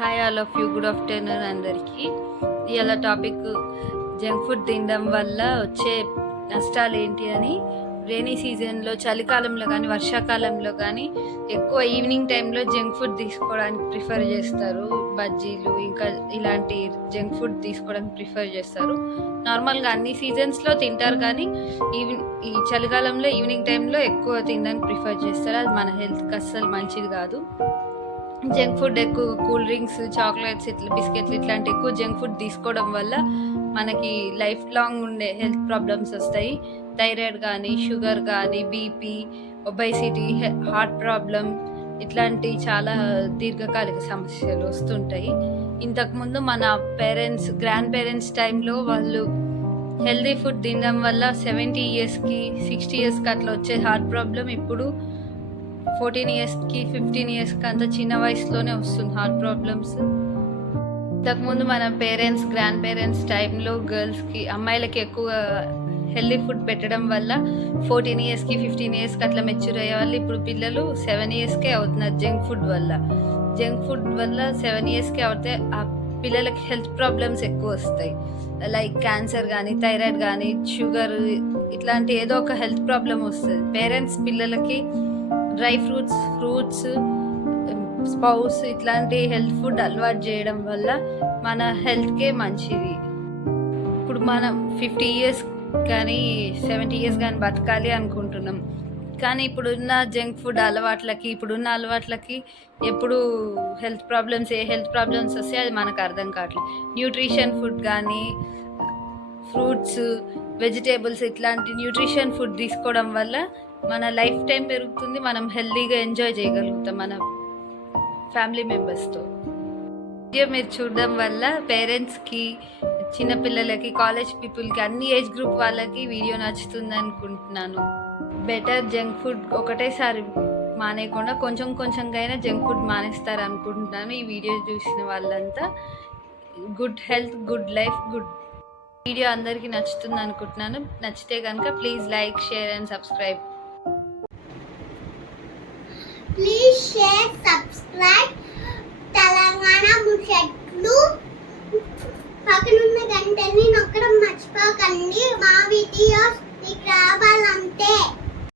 Hi all of you, good afternoon అందరికీ. ఇవాళ topic junk food తినడం వల్ల వచ్చే నష్టాలు ఏంటి అని. రైనీ సీజన్లో, చలికాలంలో కానీ వర్షాకాలంలో కానీ ఎక్కువ ఈవినింగ్ టైంలో జంక్ ఫుడ్ తీసుకోవడానికి ప్రిఫర్ చేస్తారు. బజ్జీలు ఇంకా ఇలాంటి జంక్ ఫుడ్ తీసుకోవడానికి ప్రిఫర్ చేస్తారు. నార్మల్గా అన్ని సీజన్స్లో తింటారు కానీ ఈ చలికాలంలో ఈవినింగ్ టైంలో ఎక్కువ తినడానికి ప్రిఫర్ చేస్తారు. అది మన హెల్త్కి అస్సలు మంచిది కాదు. జంక్ ఫుడ్ ఎక్కువ, కూల్ డ్రింక్స్, చాక్లెట్స్, బిస్కెట్లు ఇట్లాంటి ఎక్కువ జంక్ ఫుడ్ తీసుకోవడం వల్ల మనకి లైఫ్ లాంగ్ ఉండే హెల్త్ ప్రాబ్లమ్స్ వస్తాయి. థైరాయిడ్ కానీ, షుగర్ కానీ, బీపీ, ఒబైసిటీ, హార్ట్ ప్రాబ్లం ఇట్లాంటి చాలా దీర్ఘకాలిక సమస్యలు వస్తుంటాయి. ఇంతకుముందు మన గ్రాండ్ పేరెంట్స్ టైంలో వాళ్ళు హెల్దీ ఫుడ్ తినడం వల్ల 70 ఇయర్స్కి 60 ఇయర్స్కి అట్లా వచ్చే హార్ట్ ప్రాబ్లం ఇప్పుడు 14 ఇయర్స్కి 15 ఇయర్స్కి అంత చిన్న వయసులోనే వస్తుంది హార్ట్ ప్రాబ్లమ్స్. ఇంతకుముందు మన గ్రాండ్ పేరెంట్స్ టైంలో అమ్మాయిలకి ఎక్కువ హెల్దీ ఫుడ్ పెట్టడం వల్ల 14 ఇయర్స్కి 15 ఇయర్స్కి అట్లా మెచ్యూర్ అయ్యే వాళ్ళు ఇప్పుడు పిల్లలు 7 ఇయర్స్కే అవుతున్నారు. జంక్ ఫుడ్ వల్ల 7 ఇయర్స్కే అవుతే ఆ పిల్లలకి హెల్త్ ప్రాబ్లమ్స్ ఎక్కువ వస్తాయి. లైక్ క్యాన్సర్ కానీ, థైరాయిడ్ కానీ, షుగర్ ఇట్లాంటి ఏదో ఒక హెల్త్ ప్రాబ్లం వస్తుంది. పేరెంట్స్ పిల్లలకి డ్రై ఫ్రూట్స్, స్పౌస్ ఇట్లాంటి హెల్త్ ఫుడ్ అలవాటు చేయడం వల్ల మన హెల్త్కే మంచిది. ఇప్పుడు మనం 50 ఇయర్స్ కానీ 70 ఇయర్స్ కానీ బతకాలి అనుకుంటున్నాం, కానీ ఇప్పుడున్న జంక్ ఫుడ్ ఇప్పుడున్న అలవాట్లకి ఎప్పుడు ఏ హెల్త్ ప్రాబ్లమ్స్ వస్తే అది మనకు అర్థం కావట్లేదు. న్యూట్రిషన్ ఫుడ్ కానీ, ఫ్రూట్స్, వెజిటేబుల్స్ ఇట్లాంటి న్యూట్రిషన్ ఫుడ్ తీసుకోవడం వల్ల మన లైఫ్ టైం పెరుగుతుంది. మనం హెల్తీగా ఎంజాయ్ చేయగలుగుతాం మన ఫ్యామిలీ మెంబర్స్తో. వీడియో మీరు చూడడం వల్ల పేరెంట్స్కి, చిన్నపిల్లలకి, కాలేజ్ పీపుల్కి, అన్ని ఏజ్ గ్రూప్ వాళ్ళకి వీడియో నచ్చుతుంది అనుకుంటున్నాను. బెటర్ జంక్ ఫుడ్ ఒకటేసారి మానేయకుండా కొంచెంగా జంక్ ఫుడ్ మానేస్తారు అనుకుంటున్నాను. ఈ వీడియో చూసిన వాళ్ళంతా good health, good life, video అందరికీ నచ్చుతుంది అనుకుంటున్నాను. నచ్చితే కనుక please like, share and subscribe. Please share, subscribe. Telangana ముచ్చట్లు పక్కనున్న గంటని నొక్కడం మర్చిపోకండి. మా వీడియోస్